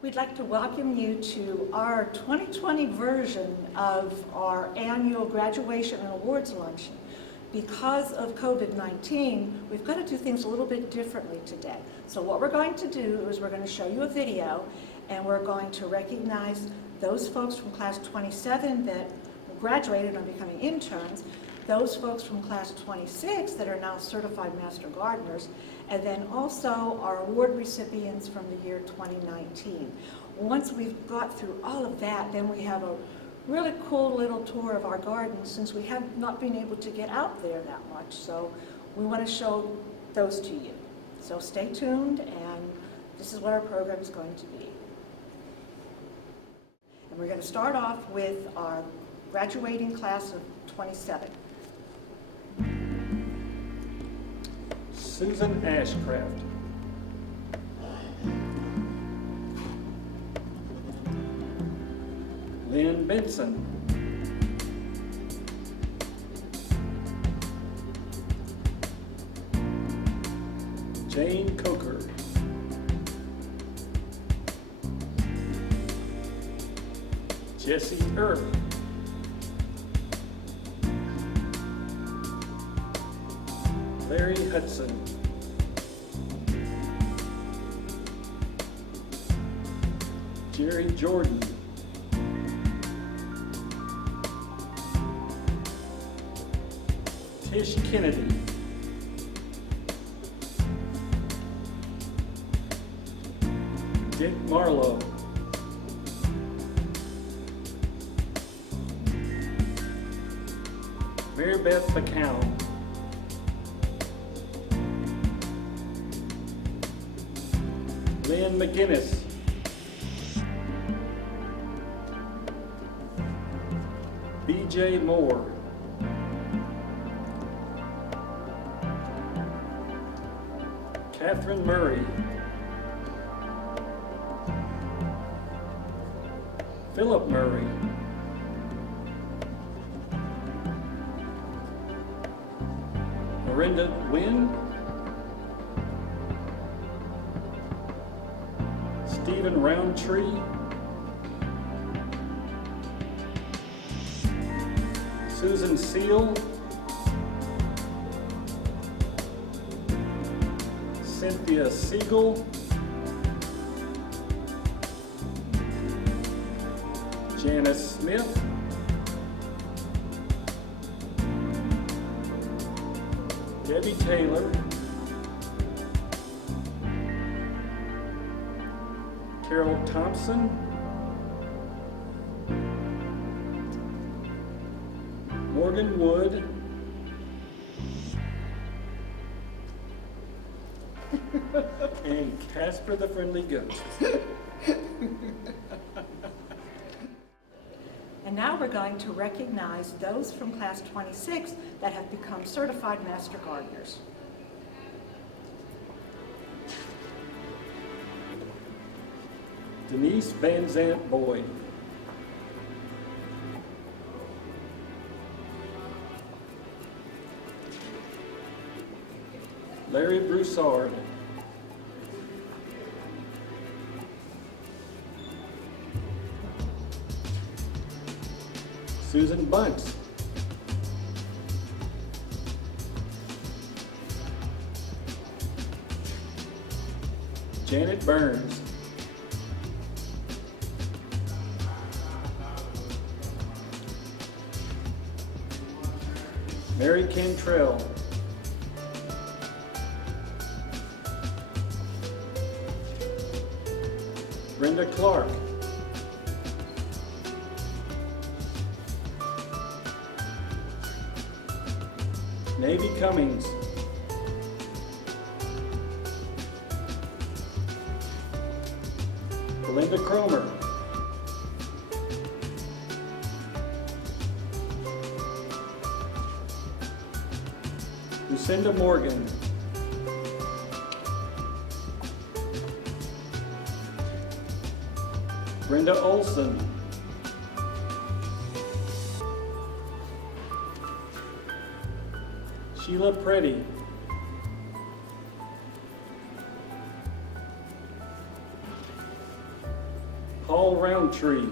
We'd like to welcome you to our 2020 version of our annual graduation and awards luncheon. Because of COVID-19, we've got to do things a little bit differently today. So what we're going to do is we're going to show you a video, and we're going to recognize those folks from class 27 that graduated and are becoming interns, those folks from class 26 that are now certified master gardeners, and then also our award recipients from the year 2019. Once we've got through all of that, then we have a really cool little tour of our garden, since we have not been able to get out there that much. So we want to show those to you. So stay tuned, and this is what our program is going to be. And we're going to start off with our graduating class of 27. Susan Ashcraft. Lynn Benson. Jane Coker. Jesse Earp. Larry Hudson. Jerry Jordan. Tish Kennedy. Dick Marlowe. Mary Beth McCown. Lynn McGinnis. B.J. Moore. Catherine Murray. Philip Murray. Miranda Wynn. Stephen Roundtree. Susan Seal. Cynthia Siegel. Janice Smith. Debbie Taylor. Carol Thompson. Morgan Wood. And Casper the Friendly Ghost. And now we're going to recognize those from class 26 that have become certified master gardeners. Denise Van Zant Boyd. Larry Broussard. Susan Bunks. Janet Burns. Mary Cantrell. Brenda Clark. Navy Cummings. Belinda Cromer. Lucinda Morgan. Brenda Olson. Sheila Preddy. Paul Roundtree.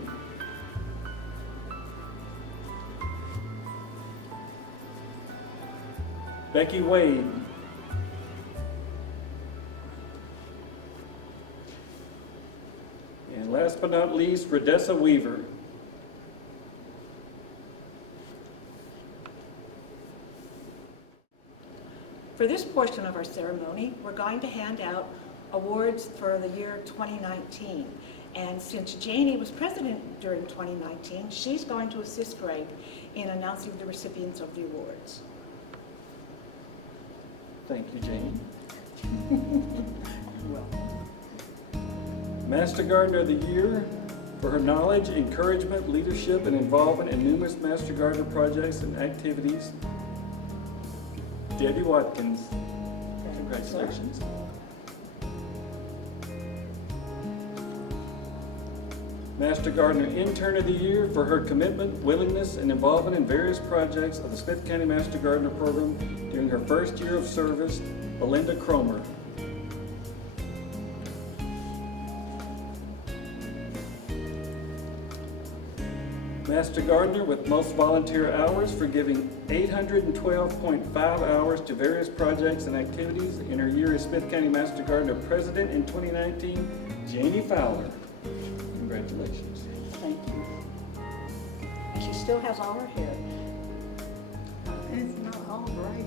Becky Wade. And last but not least, Redessa Weaver. For this portion of our ceremony, we're going to hand out awards for the year 2019. And since Janie was president during 2019, she's going to assist Greg in announcing the recipients of the awards. Thank you, Jane. You're welcome. Master Gardener of the Year for her knowledge, encouragement, leadership, and involvement in numerous Master Gardener projects and activities, Debbie Watkins. Congratulations. Master Gardener Intern of the Year for her commitment, willingness, and involvement in various projects of the Smith County Master Gardener Program during her first year of service, Belinda Cromer. Master Gardener with most volunteer hours for giving 812.5 hours to various projects and activities in her year as Smith County Master Gardener President in 2019, Janie Fowler. Congratulations. Thank you. And she still has all her hair. It's not all right.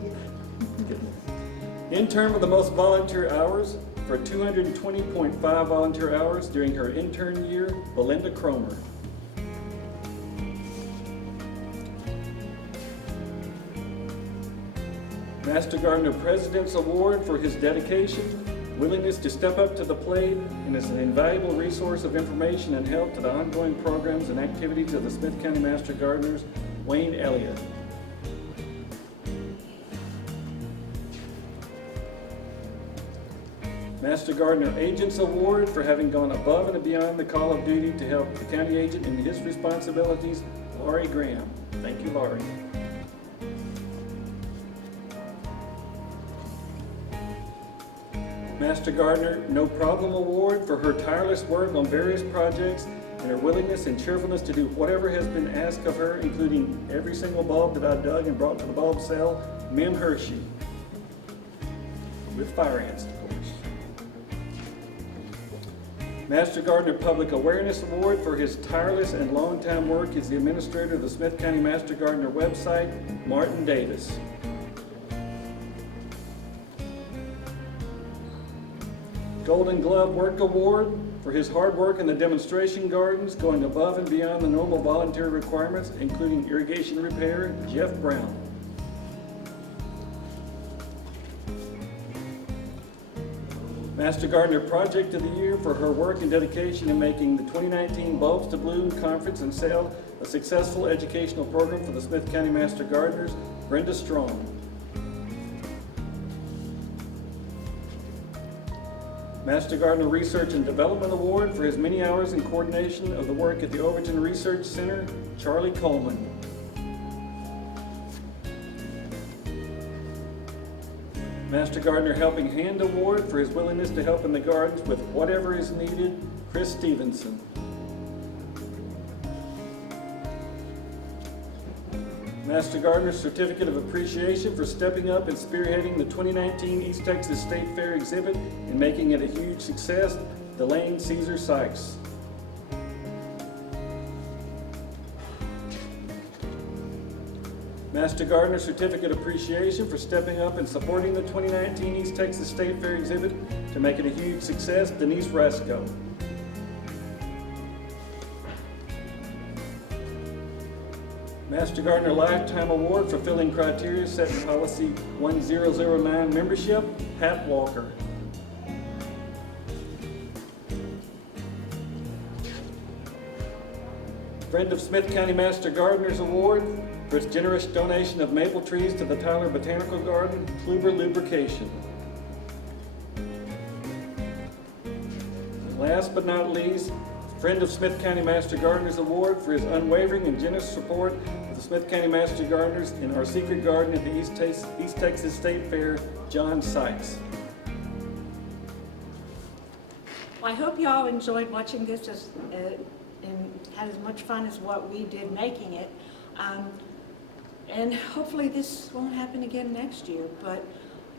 Intern with the most volunteer hours for 220.5 volunteer hours during her intern year, Belinda Cromer. Master Gardener President's Award for his dedication, willingness to step up to the plate, and is an invaluable resource of information and help to the ongoing programs and activities of the Smith County Master Gardeners, Wayne Elliott. Master Gardener Agent's Award for having gone above and beyond the call of duty to help the county agent in his responsibilities, Laurie Graham. Thank you, Laurie. Master Gardener No Problem Award for her tireless work on various projects and her willingness and cheerfulness to do whatever has been asked of her, including every single bulb that I dug and brought to the bulb sale, Mim Hershey, with fire ants, of course. Master Gardener Public Awareness Award for his tireless and long-time work as the administrator of the Smith County Master Gardener website, Martin Davis. Golden Glove Work Award for his hard work in the demonstration gardens, going above and beyond the normal volunteer requirements, including irrigation repair, Jeff Brown. Master Gardener Project of the Year for her work and dedication in making the 2019 Bulbs to Bloom Conference and Sale a successful educational program for the Smith County Master Gardeners, Brenda Strong. Master Gardener Research and Development Award for his many hours in coordination of the work at the Overton Research Center, Charlie Coleman. Master Gardener Helping Hand Award for his willingness to help in the gardens with whatever is needed, Chris Stevenson. Master Gardener Certificate of Appreciation for stepping up and spearheading the 2019 East Texas State Fair exhibit and making it a huge success, Delane Caesar Sykes. Master Gardener Certificate of Appreciation for stepping up and supporting the 2019 East Texas State Fair exhibit to make it a huge success, Denise Rasco. Master Gardener Lifetime Award for filling criteria set in Policy 1009 membership, Pat Walker. Friend of Smith County Master Gardeners Award for its generous donation of maple trees to the Tyler Botanical Garden, Kluber Lubrication. And last but not least, Friend of Smith County Master Gardeners Award for his unwavering and generous support of the Smith County Master Gardeners in our secret garden at the East Texas State Fair, John Sykes. Well, I hope you all enjoyed watching this and had as much fun as what we did making it. And hopefully this won't happen again next year, but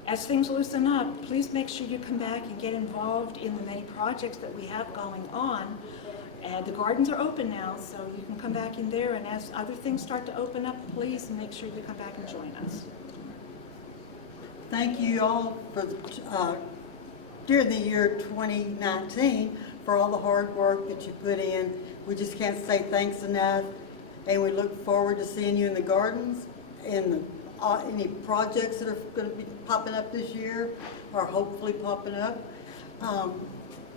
as things loosen up, please make sure you come back and get involved in the many projects that we have going on. And the gardens are open now, so you can come back in there, and as other things start to open up, please make sure you come back and join us. Thank you all for, during the year 2019, for all the hard work that you put in. We just can't say thanks enough, and we look forward to seeing you in the gardens and any projects that are going to be popping up this year, or hopefully popping up.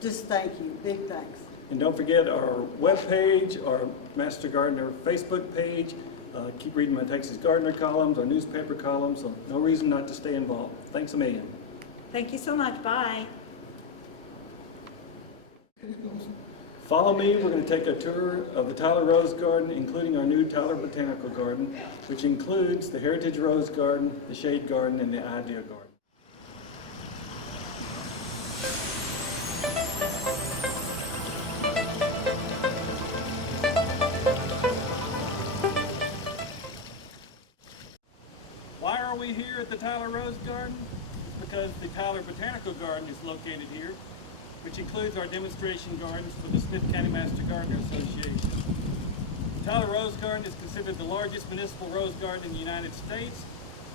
Just thank you, big thanks. And don't forget our webpage, our Master Gardener Facebook page. Keep reading my Texas Gardener columns, our newspaper columns, so no reason not to stay involved. Thanks a million. Thank you so much. Bye. Follow me. We're going to take a tour of the Tyler Rose Garden, including our new Tyler Botanical Garden, which includes the Heritage Rose Garden, the Shade Garden, and the Idea Garden. Why are we here at the Tyler Rose Garden? It's because the Tyler Botanical Garden is located here, which includes our demonstration gardens for the Smith County Master Gardener Association. The Tyler Rose Garden is considered the largest municipal rose garden in the United States.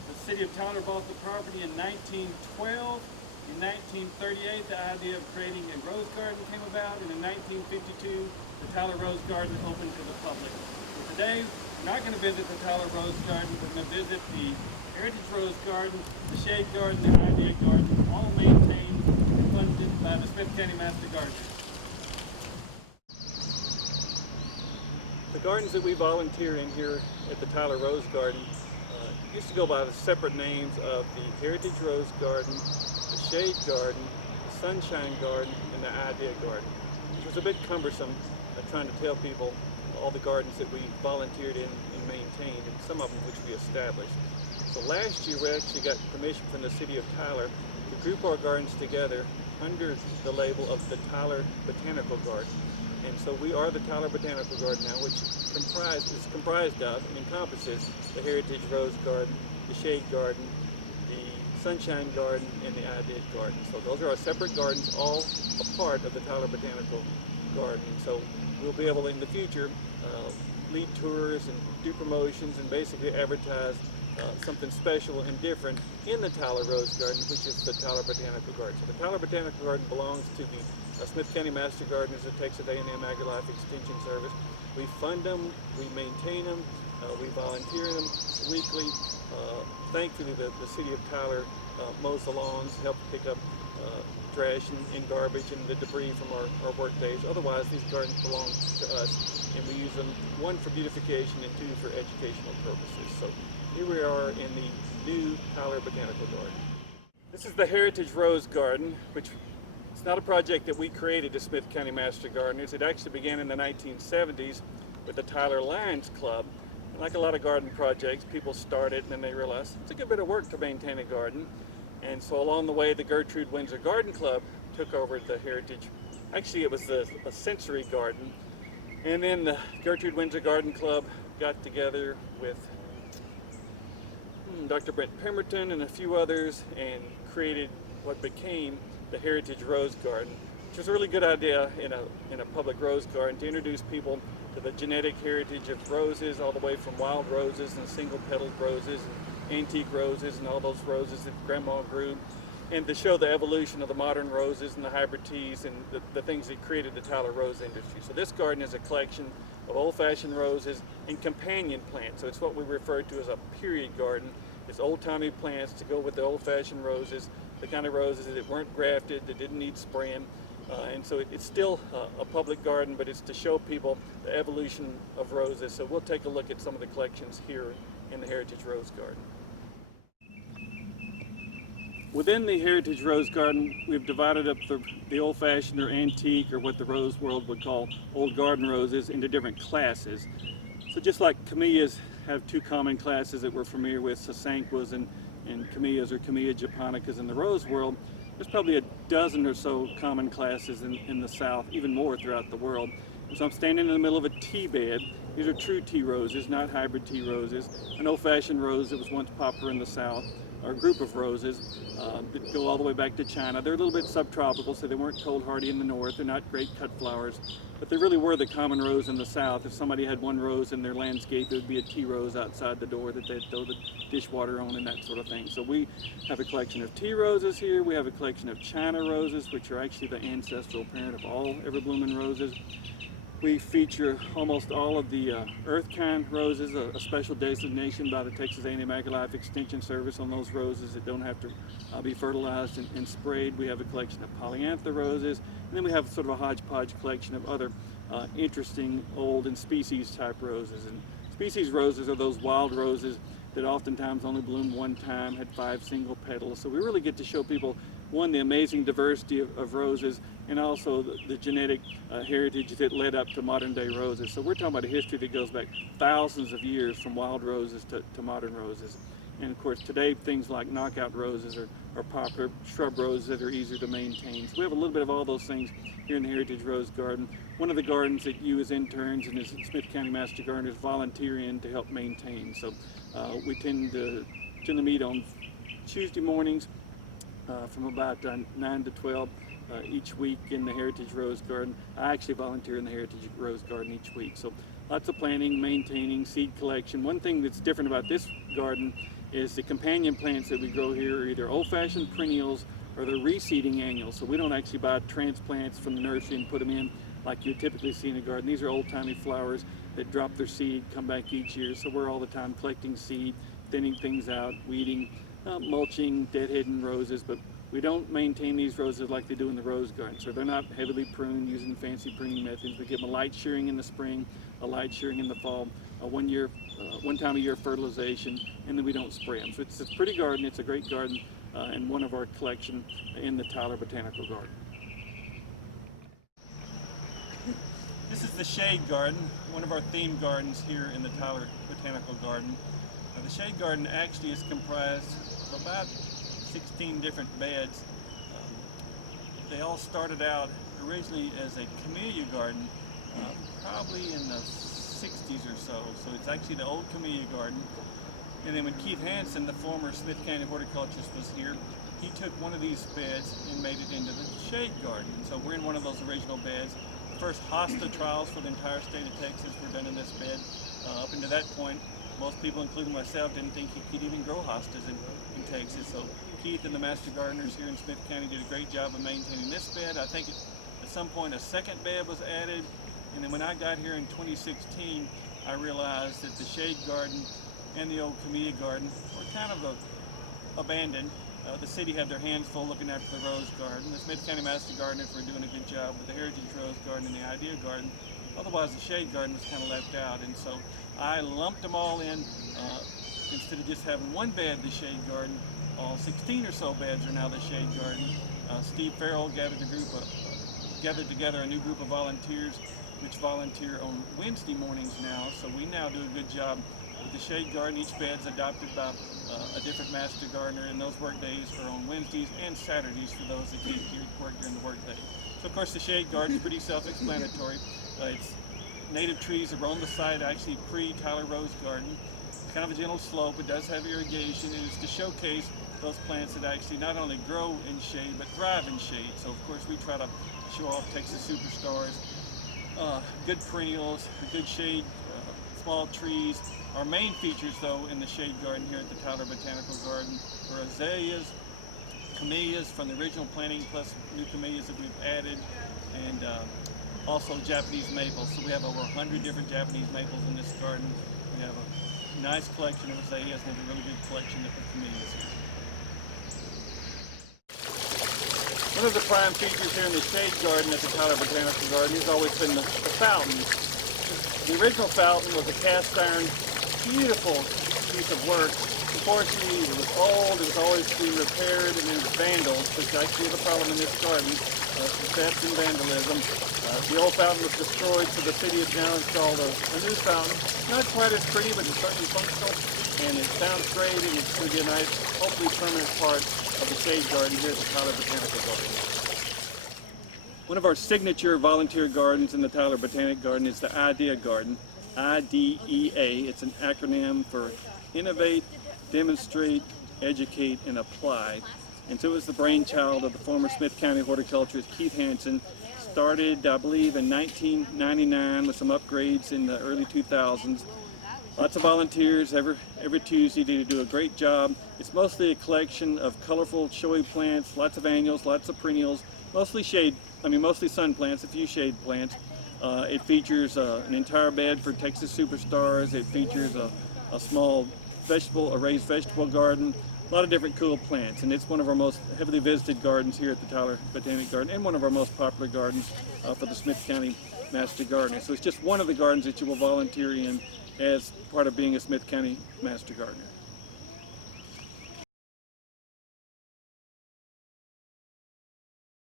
The city of Tyler bought the property in 1912. In 1938, the idea of creating a rose garden came about, and in 1952, the Tyler Rose Garden opened to the public. So today, we're not going to visit the Tyler Rose Garden, we're going to visit the Heritage Rose Garden, the Shade Garden, and the Idea Garden, all maintained and funded by the Smith County Master Gardener. The gardens that we volunteer in here at the Tyler Rose Garden used to go by the separate names of the Heritage Rose Garden, the Shade Garden, the Sunshine Garden, and the Idea Garden, which was a bit cumbersome trying to tell people all the gardens that we volunteered in and maintained, and some of them which we established. So last year we actually got permission from the city of Tyler to group our gardens together under the label of the Tyler Botanical Garden. And so we are the Tyler Botanical Garden now, which is comprised of and encompasses the Heritage Rose Garden, the Shade Garden, the Sunshine Garden, and the Idea Garden. So those are our separate gardens, all a part of the Tyler Botanical Garden. So we'll be able in the future lead tours and do promotions and basically advertise something special and different in the Tyler Rose Garden, which is the Tyler Botanical Garden. So the Tyler Botanical Garden belongs to the Smith County Master Gardeners at Texas A&M AgriLife Extension Service. We fund them, we maintain them, we volunteer them weekly. Thankfully, the city of Tyler mows the lawns, helps pick up trash and garbage and the debris from our work days. Otherwise, these gardens belong to us, and we use them, one, for beautification and two, for educational purposes. So here we are in the new Tyler Botanical Garden. This is the Heritage Rose Garden, which it's not a project that we created as Smith County Master Gardeners. It actually began in the 1970s with the Tyler Lions Club. And like a lot of garden projects, people start it and then they realize it's a good bit of work to maintain a garden. And so along the way, the Gertrude Windsor Garden Club took over the Heritage. Actually, it was a sensory garden. And then the Gertrude Windsor Garden Club got together with Dr. Brent Pemberton and a few others and created what became the Heritage Rose Garden, which was a really good idea in a public rose garden to introduce people to the genetic heritage of roses, all the way from wild roses and single-petaled roses and antique roses and all those roses that Grandma grew, and to show the evolution of the modern roses and the hybrid teas and the things that created the Tyler rose industry. So this garden is a collection of old-fashioned roses and companion plants. So it's what we refer to as a period garden. It's old-timey plants to go with the old-fashioned roses, the kind of roses that weren't grafted, that didn't need spraying. And so it's still a public garden, but it's to show people the evolution of roses. So we'll take a look at some of the collections here in the Heritage Rose Garden. Within the Heritage Rose Garden, we've divided up the old-fashioned or antique, or what the rose world would call old garden roses, into different classes. So just like camellias have two common classes that we're familiar with, sasanquas and camellias or Camellia japonicas in the rose world, there's probably a dozen or so common classes in the South, even more throughout the world. So I'm standing in the middle of a tea bed. These are true tea roses, not hybrid tea roses. An old-fashioned rose that was once popular in the South, or a group of roses that go all the way back to China. They're a little bit subtropical, so they weren't cold hardy in the north. They're not great cut flowers, but they really were the common rose in the South. If somebody had one rose in their landscape, it would be a tea rose outside the door that they'd throw the dishwater on and that sort of thing. So we have a collection of tea roses here. We have a collection of China roses, which are actually the ancestral parent of all ever-blooming roses. We feature almost all of the earth kind roses, a special designation by the Texas A&M AgriLife Extension Service on those roses that don't have to be fertilized and sprayed. We have a collection of polyantha roses, and then we have sort of a hodgepodge collection of other interesting old and species type roses. And species roses are those wild roses that oftentimes only bloom one time, had 5 single petals. So we really get to show people, one, the amazing diversity of roses, and also the genetic heritage that led up to modern day roses. So we're talking about a history that goes back thousands of years from wild roses to modern roses. And of course today things like knockout roses are popular, shrub roses that are easier to maintain. So we have a little bit of all those things here in the Heritage Rose Garden. One of the gardens that you as interns and as Smith County Master Gardeners volunteer in to help maintain. So we tend to meet on Tuesday mornings from about 9 to 12 each week in the Heritage Rose Garden. I actually volunteer in the Heritage Rose Garden each week. So lots of planting, maintaining, seed collection. One thing that's different about this garden is the companion plants that we grow here are either old-fashioned perennials or they're reseeding annuals. So we don't actually buy transplants from the nursery and put them in like you typically see in a garden. These are old-timey flowers that drop their seed, come back each year. So we're all the time collecting seed, thinning things out, weeding, mulching, deadheading roses, but we don't maintain these roses like they do in the rose garden. So they're not heavily pruned using fancy pruning methods. We give them a light shearing in the spring, a light shearing in the fall, one time a year fertilization, and then we don't spray them. So it's a pretty garden, it's a great garden, and one of our collection in the Tyler Botanical Garden. This is the Shade Garden, one of our theme gardens here in the Tyler Botanical Garden. The Shade Garden actually is comprised of about 16 different beds. They all started out originally as a camellia garden, probably in the 60s or so. So it's actually the old camellia garden. And then when Keith Hansen, the former Smith County horticulturist, was here, he took one of these beds and made it into the Shade Garden. And so we're in one of those original beds. The first hosta trials for the entire state of Texas were done in this bed. Up until that point, most people, including myself, didn't think you could even grow hostas in Texas. So Keith and the Master Gardeners here in Smith County did a great job of maintaining this bed. I think at some point a second bed was added. And then when I got here in 2016, I realized that the Shade Garden and the old Camellia Garden were kind of abandoned. The city had their hands full looking after the Rose Garden. The Smith County Master Gardeners were doing a good job with the Heritage Rose Garden and the Idea Garden. Otherwise, the Shade Garden was kind of left out. And so I lumped them all in. Instead of just having one bed, the Shade Garden, all 16 or so beds are now the Shade Garden. Steve Farrell gathered together a new group of volunteers, which volunteer on Wednesday mornings now. So we now do a good job with the Shade Garden. Each bed's adopted by a different Master Gardener, and those work days are on Wednesdays and Saturdays for those that can't work during the work day. So of course the Shade Garden is pretty self-explanatory. It's native trees that are on the site, actually pre-Tyler Rose Garden. It's kind of a gentle slope. It does have irrigation, and it's to showcase those plants that actually not only grow in shade but thrive in shade. So of course we try to show off Texas superstars, good perennials, good shade, small trees. Our main features though in the Shade Garden here at the Tyler Botanical Garden are azaleas, camellias from the original planting plus new camellias that we've added, and also Japanese maples. So we have over 100 different Japanese maples in this garden. We have a nice collection of azaleas and a really good collection of camellias here. One of the prime features here in the Shade Garden at the Tyler Botanical Garden has always been the fountain. The original fountain was a cast iron, beautiful piece of work. Unfortunately, it was old, it was always being repaired, and there was vandals, which actually is a problem in this garden, theft and vandalism. The old fountain was destroyed, so the city has now installed a new fountain. Not quite as pretty, but it's certainly functional, and it sounds great, and it's going to be a nice, hopefully permanent part of the Shade Garden here at the Tyler Botanical Garden. One of our signature volunteer gardens in the Tyler Botanic Garden is the IDEA Garden, IDEA. It's an acronym for Innovate, Demonstrate, Educate, and Apply. And so it was the brainchild of the former Smith County horticulturist Keith Hansen. Started, I believe, in 1999 with some upgrades in the early 2000s. Lots of volunteers every Tuesday to do a great job. It's mostly a collection of colorful, showy plants, lots of annuals, lots of perennials, mostly sun plants, a few shade plants. It features an entire bed for Texas superstars. It features a small raised vegetable garden, a lot of different cool plants, and it's one of our most heavily visited gardens here at the Tyler Botanic Garden and one of our most popular gardens for the Smith County Master Gardener. So it's just one of the gardens that you will volunteer in as part of being a Smith County Master Gardener.